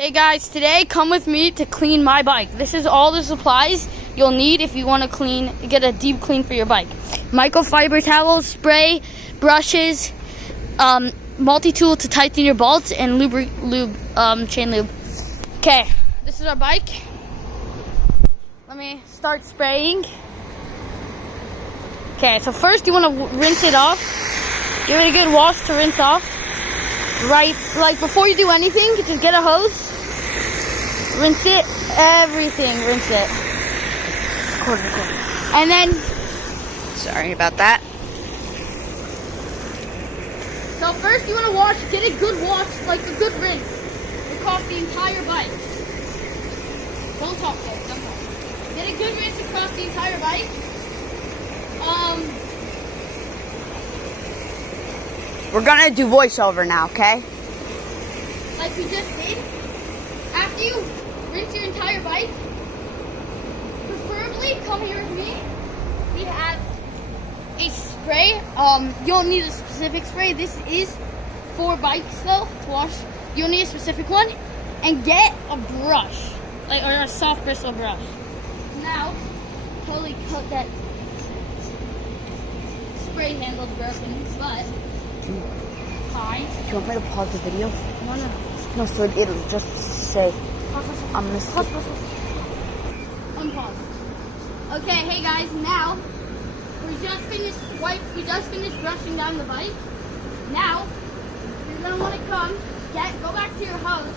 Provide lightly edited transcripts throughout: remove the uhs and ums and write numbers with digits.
Hey guys, today come with me to clean my bike. This is all the supplies you'll need if you want to get a deep clean for your bike. Microfiber towels, spray, brushes, multi-tool to tighten your bolts, and chain lube. Okay, this is our bike. Let me start spraying. Okay, so first you want to rinse it off. Give it a good wash to rinse off. Right, like before you do anything, just get a hose. Rinse it, everything, rinse it. Record. And then, sorry about that. So first you want to get a good wash, like a good rinse across the entire bike. Don't talk, folks, don't talk. Get a good rinse across the entire bike. We're gonna do voiceover now, okay? Like we just did. After you rinse your entire bike, preferably come here with me. We have a spray. You don't need a specific spray. This is for bikes though, to wash. You'll need a specific one. And get a brush, like or a soft bristle brush. Now, totally cut that spray handle's broken, but fine. Do you want me to pause the video? No. No, so it'll just say I'm gonna skip. Unpause. Okay, hey guys, now we just finished brushing down the bike. Now you're gonna want to go back to your hose.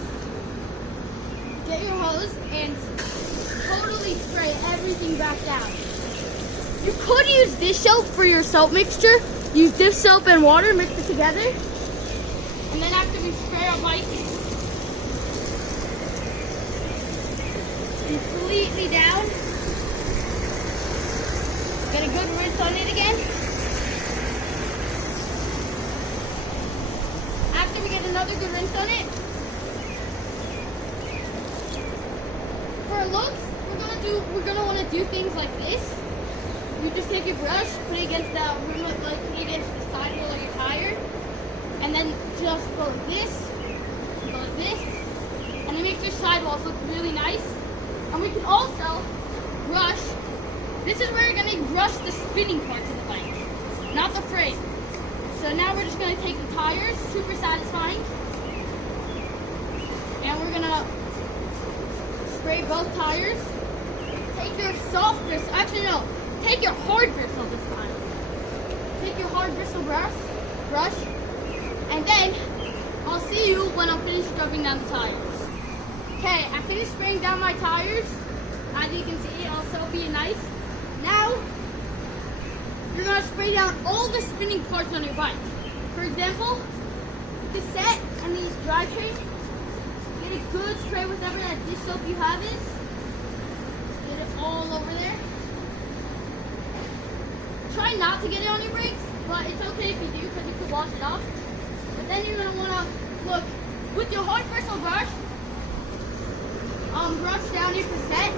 Get your hose and totally spray everything back down. You could use dish soap for your soap mixture. Use dish soap and water, mix it together. And then after we spray our bike completely down, get a good rinse on it again. After we get another good rinse on it, for looks, we're gonna want to do things like this. You just take your brush, put it against the rim, like against the sidewall of your tire, and then just go like this, and it makes your sidewalls look really nice. And we can also brush. This is where you're gonna brush the spinning parts of the bike, not the frame. So now we're just gonna take the tires, super satisfying, and we're gonna spray both tires. Take your soft bristle. Actually, no. Take your hard bristle this time. Take your hard bristle brush, and then I'll see you when I'm finished scrubbing down the tires. Okay, I finished spraying down my tires. As you can see, all soapy and nice. Now, you're gonna spray down all the spinning parts on your bike. For example, the set and these drivetrains. Get a good spray with whatever that dish soap you have is. Get it all over there. Try not to get it on your brakes, but it's okay if you do because you could wash it off. But then you're gonna wanna look with your hard bristle brush. Brush down your cassette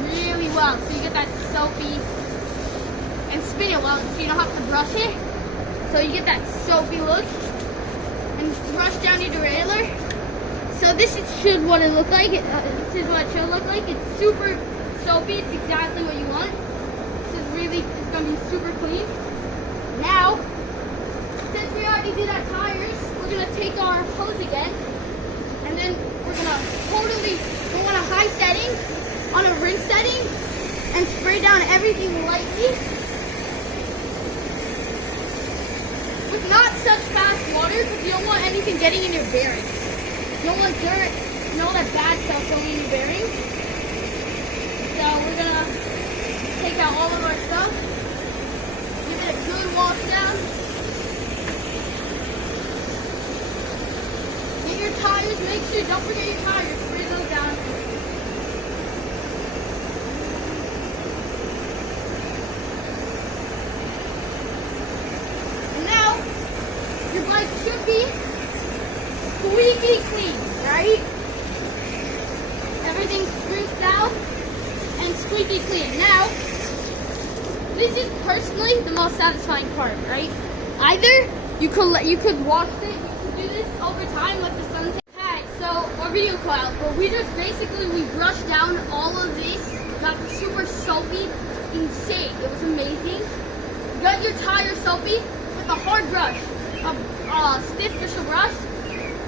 really well so you get that soapy, and spin it well so you don't have to brush it. So you get that soapy look, and brush down your derailleur. So this should what it look like. This is what it should look like. It's super soapy. It's exactly what you want. It's gonna be super clean. Now, since we already did our tires, we're gonna take our hose again, and then we're gonna go on a high setting, on a rinse setting, and spray down everything lightly. With not such fast water, because you don't want anything getting in your bearings. You don't want dirt, all that bad stuff going in your bearings. So we're gonna take out all of our stuff, give it a good wash down. Get your tires, don't forget your tires, spray those down. And now, your bike should be squeaky clean, right? Everything's spruced out and squeaky clean. Now, this is personally the most satisfying part, right? Either you could wash it, you could do this over time, let the sun take. video call, but we brushed down all of this, got super soapy, insane. It was amazing. Got your tire soapy with a hard brush, a stiff bristle brush,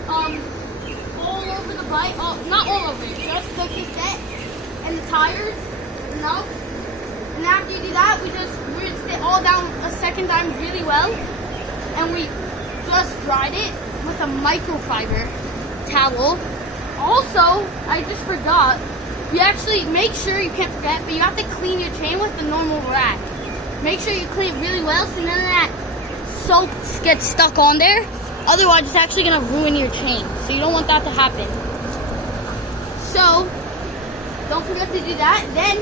all over the bike, not all over it, just the cassette and the tires, enough. And after you do that, we rinsed it all down a second time really well, and we just dried it with a microfiber towel. Also, I just forgot, you actually make sure, you can't forget, but you have to clean your chain with the normal rag. Make sure you clean it really well so none of that soap gets stuck on there. Otherwise, it's actually going to ruin your chain. So you don't want that to happen. So, don't forget to do that. Then,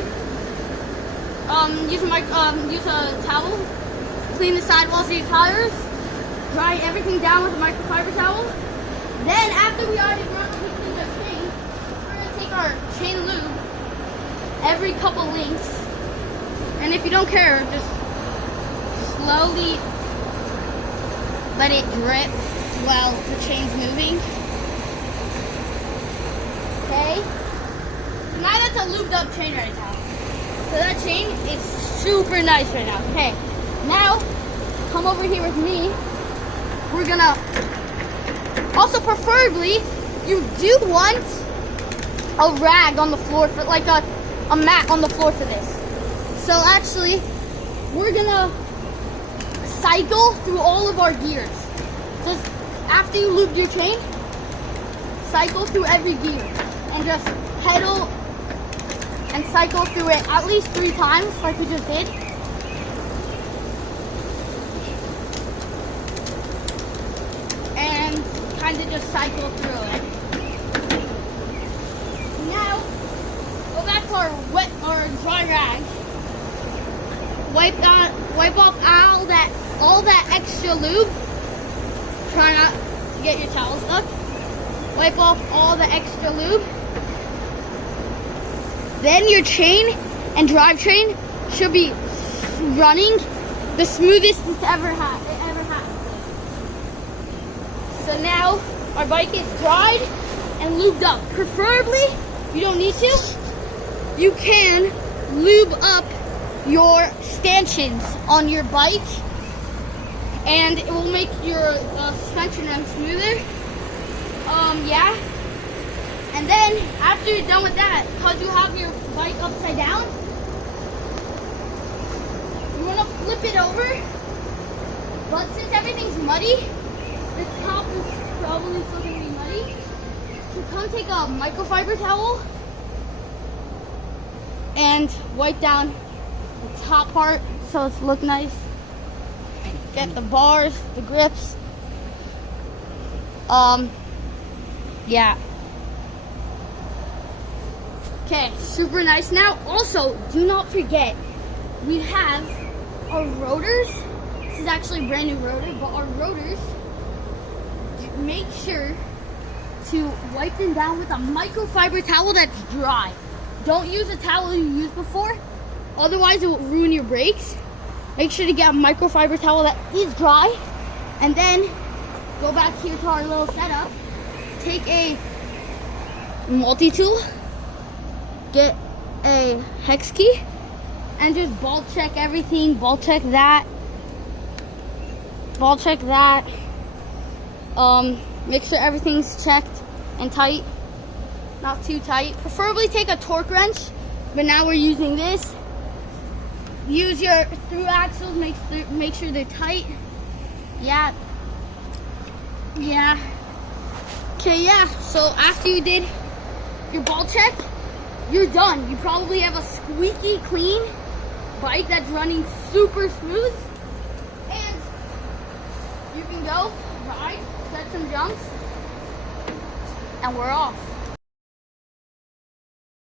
use a towel. Clean the sidewalls of your tires. Dry everything down with a microfiber towel. Then, after we already cleaned our chain, we're going to take our chain lube every couple links. And if you don't care, just slowly let it drip while the chain's moving. Okay? So now that's a lubed up chain right now. So that chain is super nice right now. Okay, now come over here with me. We're gonna, also preferably, you do want a rag on the floor, for like a mat on the floor for this. So actually, we're gonna cycle through all of our gears. Just after you lube your chain, cycle through every gear and just pedal and cycle through it at least 3 times like we just did. And kind of just cycle through it. Now, go back to our dry rag. Wipe off all that extra lube. Try not to get your towel stuck. Wipe off all the extra lube. Then your chain and drivetrain should be running the smoothest it's ever had. So now our bike is dried and lubed up. Preferably, you don't need to. You can lube up your stanchions on your bike, and it will make your suspension run smoother. Yeah. And then after you're done with that, because you have your bike upside down, you want to flip it over. But since everything's muddy, the top is probably still going to be muddy. So come take a microfiber towel and wipe down the top part so it's look nice. Get the bars, the grips. Yeah. Okay, super nice. Now, also, do not forget, we have our rotors. This is actually a brand new rotor, but our rotors, make sure to wipe them down with a microfiber towel that's dry. Don't use a towel you used before, otherwise it will ruin your brakes. Make sure to get a microfiber towel that is dry, and then go back here to our little setup. Take a multi-tool, get a hex key, and just ball check everything. Ball check that. Ball check that. Make sure everything's checked and tight, not too tight. Preferably take a torque wrench, but now we're using this. Use your through axles, make sure they're tight. Yeah. Okay, yeah. So after you did your ball check, you're done. You probably have a squeaky clean bike that's running super smooth, and you can go ride, set some jumps, and we're off.